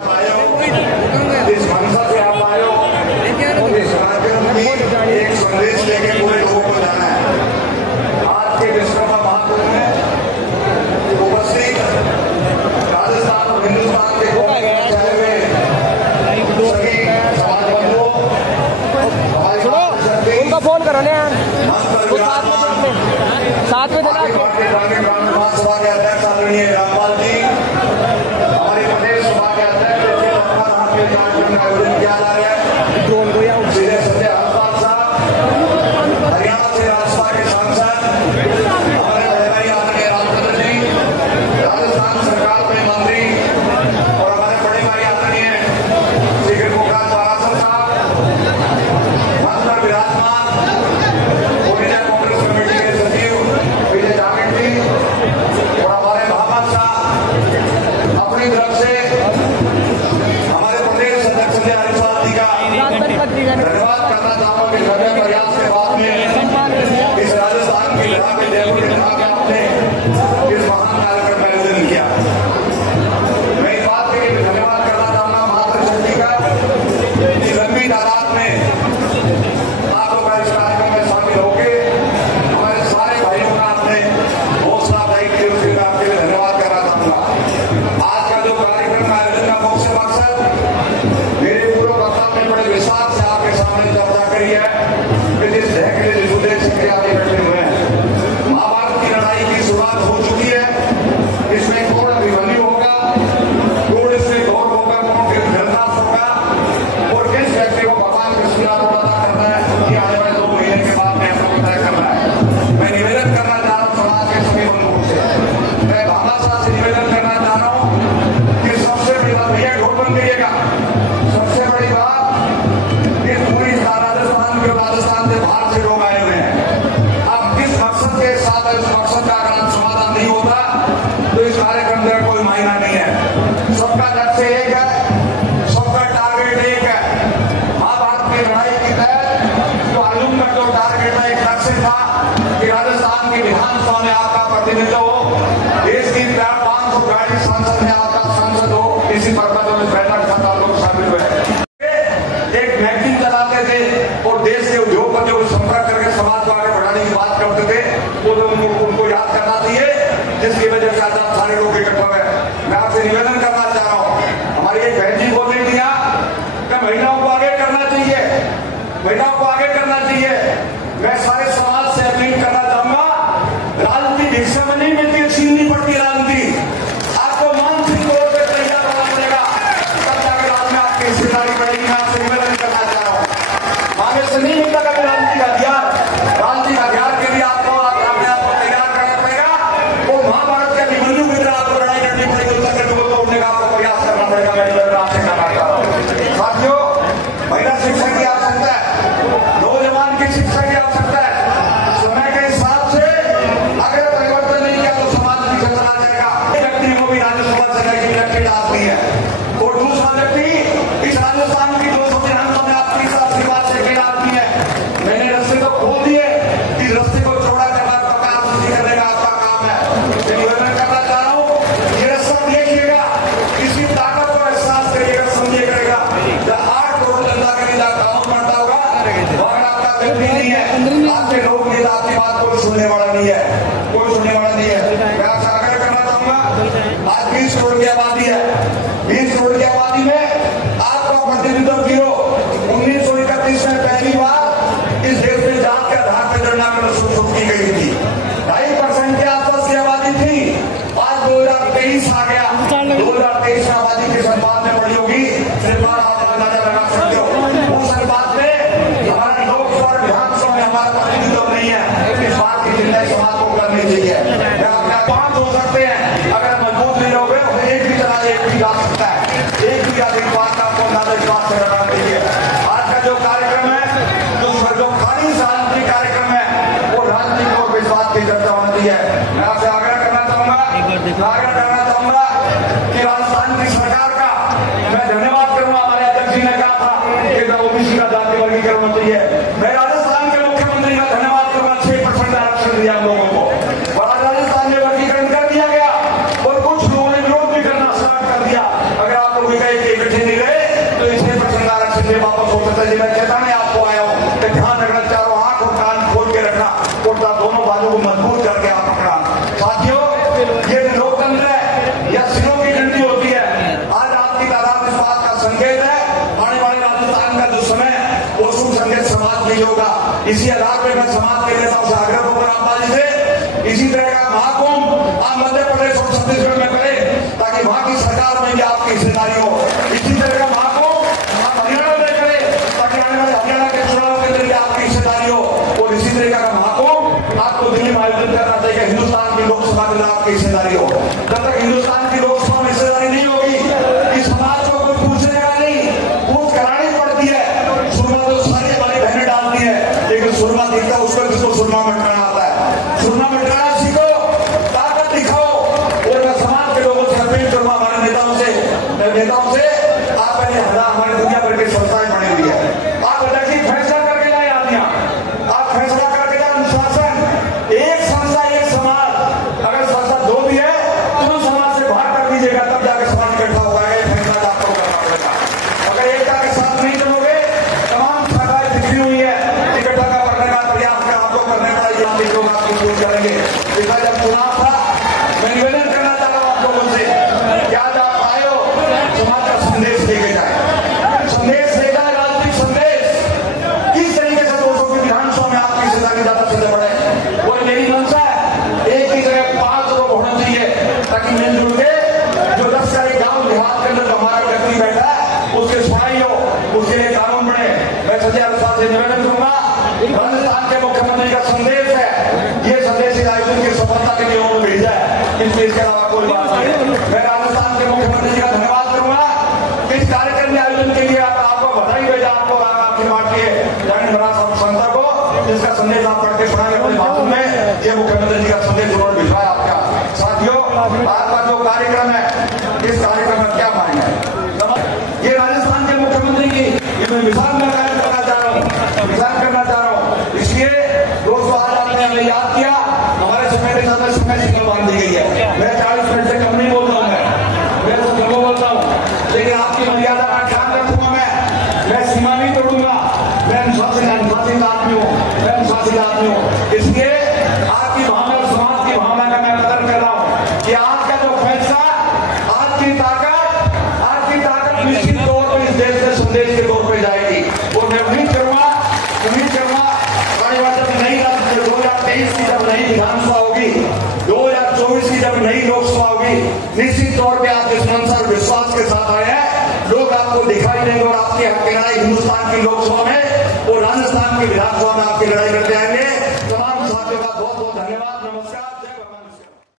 इस मंशा से आप आए हो, इस कार्यक्रम की एक संदेश लेके पूरे लोगों को जाना है। आज के विश्वकर्मा महाकुंभ में उपस्थित राजस्थान और हिंदुस्तान के चाहे हुए सभी समाज बंधुओं, उनका फोन करो ना, साथ में सभा के अध्यक्ष आदरणीय रामपाल जी, हमारे प्रदेश सभा के अध्यक्ष कार्यक्रम का आयोजन किया जा रहा है। सीधे सत्य हरपाल साहब, हरियाणा से राज्यसभा के सांसद हमारे बड़े भाई आदरणीय रामचंद्र जी, राजस्थान सरकार में मंत्री और हमारे बड़े भाई आदरणीय श्री कृष्णकांत पाराशर साहब, मंच पर विराजमान कांग्रेस कमेटी के सचिव विजय जावेद जी और हमारे मोहम्मद साहब अपनी तरफ से हमारे प्रदेश अध्यक्ष संजय हरिपाल जी का धन्यवाद करना चाहूंगा कि लंबे प्रयास के बाद में इस राजस्थान की लड़ा में जयपुर में आपने इस महान कार्यक्रम का आयोजन किया। मैं इस बात के लिए धन्यवाद करना चाहूंगा मातृशक्ति का कि लंबी तादाद में आप लोग इस कार्यक्रम में शामिल होकर हमारे सारे भाइयों का आपने हौसला अफजाई की, उसके लिए आपके लिए धन्यवाद करना चाहूंगा। आज का जो कार्यक्रम का आयोजन का मुख्य मकसद मेरे पूर्व वक्ता ने बड़े विस्तार से आपके सामने चर्चा करी है कि जिस जिस उद्देश्य के आप बैठे हुए हैं, महाभारत की लड़ाई की शुरुआत हो चुकी है। इसमें कौन अभिमन्यु होगा, कौन इससे दौड़ होगा, कौन किस धरदास होगा और किस व्यक्ति को भगवान कृष्ण का पता करना है, उनकी आने वाले 2 महीने के बाद में आपको तय करना है। मैं निवेदन करना चाह रहा हूँ समाज के सभी बंधुओं से, मैं भावना साहब से निवेदन करना चाह रहा हूँ कि सबसे बड़ी बात भैया ढोल बंद करिएगा। सबसे बड़ी बात कि पूरी राजस्थान से बाहर से लोग आए हुए हैं। अब किस मकसद के साथ इस मकसद का अगर समाधान नहीं होता तो इस कार्यक्रम का कोई मायना नहीं है। सबका लक्ष्य एक है, सबका टारगेट एक है। महाभारत की लड़ाई की तहत जो अर्जुन का जो टारगेट था, एक लक्ष्य था कि राजस्थान की विधानसभा में आपका प्रतिनिधित्व हो, देश की 540 संसद में आपका संसद हो। इसी प्रकार में बैठक खाता लोग शामिल हुए, एक मैगजीन चलाते थे और देश के उद्योगपतियों को संपर्क करके समाज को आगे बढ़ाने की बात करते थे। वो उनको याद करना चाहिए, जिसकी वजह से आज आप सारे लोग इकट्ठा हुए। मैं आपसे निवेदन करना चाह रहा हूँ, हमारी एक बहन जी बोल रही थी कि महिलाओं को आगे करना चाहिए, महिलाओं को आगे करना चाहिए। मैं सारे समाज से अपील करना चाहूंगा, राजनीति भिक्षा में नहीं मिलती, छीननी पड़ती राजनीति। आपको मानसिक तौर पर तैयार होना पड़ेगा, तब जाकर आज में आपकी हिस्सेदारी बढ़ेगी। मैं आपसे निवेदन करना चाह रहा हूँ, आगे से नहीं मिलता कभी राजनीति का हथियार। राजनीति का हथियार के लिए आपको अपने आप को तैयार करना पड़ेगा। वो महाभारत के अभिमन्यु की तरह आपको लड़ाई करनी पड़ेगी, उत्तर करने को तोड़ने का आपको प्रयास करना पड़ेगा। मैं निवेदन आपसे करना चाह रहा हूँ। साथियों, महिला शिक्षा की आवश्यकता है, नौजवान की शिक्षा की आवश्यकता है। समय के हिसाब से अगर परिवर्तन नहीं किया तो समाज भी चला जाएगा। व्यक्ति को भी राज्यसभा से की व्यक्ति डालती है और दूसरा व्यक्ति इस राजस्थान की 200 विधानसभा में आपकी आशीर्वाद से गिरा आती है। मैंने रस्ते को खोल दिए, इस रस्ते को चौड़ा करना करने का आपका काम है। निवेदन करना चाह रहा हूँ, ये रास्ता देखिएगा, इसकी ताकत को एहसास करिएगा, समझिए करेगा। जब 8 करोड़ जनता के लिए कानून बनता होगा, वहां आपका व्यक्ति नहीं है, आपके लोग नहीं, आपकी बात कोई सुनने वाला नहीं है, कोई सुनने वाला नहीं है। मैं आपसे आग्रह करना चाहूंगा, आज 20 करोड़ की आबादी है, 20 करोड़ की आबादी में आपका प्रतिनिधित्व जीरो। 1931 में पहली बार इस देश में जात के आधार पर जनगणना शुरू की गई थी। 2.5% के आसपास की आबादी थी, आज 2023 आ गया। 2023 में आबादी किस अनुपात में बढ़ी होगी, सिर्फ आप अंदाजा लगा सकते हो। उस अनुपात में हमारे लोकसभा और विधानसभा में हमारा प्रतिनिधित्व नहीं है। इस बात की चिंता समाज को करनी चाहिए। अपने 5 हो सकते हैं, अगर मजबूत नहीं रहोगे तो एक भी चला एक भी जा सकता है। एक भी अधिक बात आपको अंदाजा विश्वास से रखना चाहिए। आज का जो कार्यक्रम है, जो खाली राजनीतिक कार्यक्रम है, वो राजनीतिक और विश्वास की चर्चा होनी चाहिए। मैं आपसे आग्रह करना चाहूंगा कि राजस्थान की सरकार का मैं धन्यवाद करूंगा। हमारे अध्यक्ष जी ने कहा था कि ओबीसी का जाति वर्गीकरण होना चाहिए। मैं राजस्थान के मुख्यमंत्री का धन्यवाद करूंगा, 6% आरक्षण दिया हम लोगों को, और राजस्थान में वर्गीकरण कर दिया गया और कुछ लोगों ने विरोध भी करना स्टार्ट कर दिया। अगर आप लोग मतदान का जो समय वो सुसंगत समाज नहीं होगा। इसी आधार पर मैं समाज के नेताओं से आग्रह करूंगा रामपाल जी से इसी तरह का महाकुंभ आप मध्य प्रदेश और छत्तीसगढ़ में करें ताकि वहां की सरकार में भी आपकी हिस्सेदारी हो। इसी तरह का महाकुंभ आप हरियाणा में करें ताकि आने वाले हरियाणा के चुनाव के अंदर आपकी हिस्सेदारी हो। और इसी तरह का महाकुंभ आपको दिल्ली में आयोजन करना चाहिए। हिंदुस्तान की लोकसभा के अंदर आपकी हिस्सेदारी हो। जब तक हिंदुस्तान की लोकसभा में हिस्सेदारी नहीं होगी इस समाज को कोई पूछने का नहीं, पूछ करानी पड़ती है। सुरमा तो सारी हमारी बहनें डालती है लेकिन सुरमा दिखता है उसको जिसको सुरमा मिटाना आता है। सुरमा मिटाना सीखो, ताकत दिखाओ। और मैं समाज के लोगों से अपील करूंगा हमारे नेताओं से आप पहले हमारी दुनिया भर की संस्थाएं बनी हुई है। आप देखिए फैसला करके लाए आदियां, आप फैसला करके लाए अनुशासन। एक संस्था एक समाज, अगर संस्था दो भी है तो समाज से बाहर कर दीजिएगा तब जाकर समाज इकट्ठा होगा। फैसला आपको करना पड़ेगा। अगर एकता के साथ नहीं चलोगे तमाम शाखाएं बिखरी हुई है, इकट्ठा का करने का प्रयास आपको करने पड़ेगा। लोग आपकी पूछ करेंगे। देखा जब चुनाव था मैं निवेदन करना चाह रहा हूं आप लोगों से कि आज आप आए हो समाज का संदेश लेके जाए, संदेश लेकर राजनीतिक संदेश किस तरीके से दोस्तों की विधानसभा में आपकी हिस्सेदारी ज्यादा से ज्यादा बढ़े। वो मेरी मंशा है एक ही जगह 5 लोग होना चाहिए ताकि मिलजुल के जो 10 सारे गांव देहात के अंदर हमारा व्यक्ति बैठा है उसके सुनाई हो, उसके लिए कानून बने। मैं सच्चे अनुसार से निवेदन करूंगा राजस्थान के मुख्यमंत्री का संदेश है, ये संदेश इस आयोजन की सफलता के लिए उन्होंने भेजा है। इसके अलावा कोई बात नहीं। मैं राजस्थान के मुख्यमंत्री जी का धन्यवाद करूंगा इस कार्यक्रम के आयोजन के लिए। आपको बधाई भेजा, आपको आशीर्वाद किए संस्था को जिसका संदेश आप पढ़ के सुनाएंगे अपने भाषण में। ये मुख्यमंत्री जी का संदेश उन्होंने भिजवाया आपका। साथियों आपका जो कार्यक्रम है इस कार्यक्रम में क्या मायने है, ये राजस्थान के मुख्यमंत्री की मैं मिसाल में कायम करना चाह रहा हूँ, मिसाल करना चाह रहा हूँ। इसलिए दोस्तों आज आपने हमें याद किया, हमारे समय के साथ समय सीमा बांध दी गई है। मैं 40 मिनट से कम नहीं बोल रहा हूँ, मैं तो कम बोलता हूँ लेकिन आपकी मर्यादा का ख्याल रखूंगा। मैं सीमा नहीं तोड़ूंगा। मैं अनुशासित आदमी हूँ, मैं अनुशासित आदमी हूँ। इसलिए आपकी भावना और समाज की भावना का मैं कदर कर रहा हूँ कि आज का जो फैसला आपकी ताकत निश्चित तौर पर इस देश में संदेश के तौर पर जाएगी। और मैं उम्मीद करूंगा आने वाले जब नई 2023 की जब नई विधानसभा होगी, 2024 की जब नई लोकसभा होगी, निश्चित तौर पर आप इस मंशा और विश्वास के साथ आए हैं। लोग आपको दिखाई देंगे और आपकी लड़ाई हिंदुस्तान की लोकसभा में और राजस्थान की विधानसभा में आपकी लड़ाई करते आएंगे। तमाम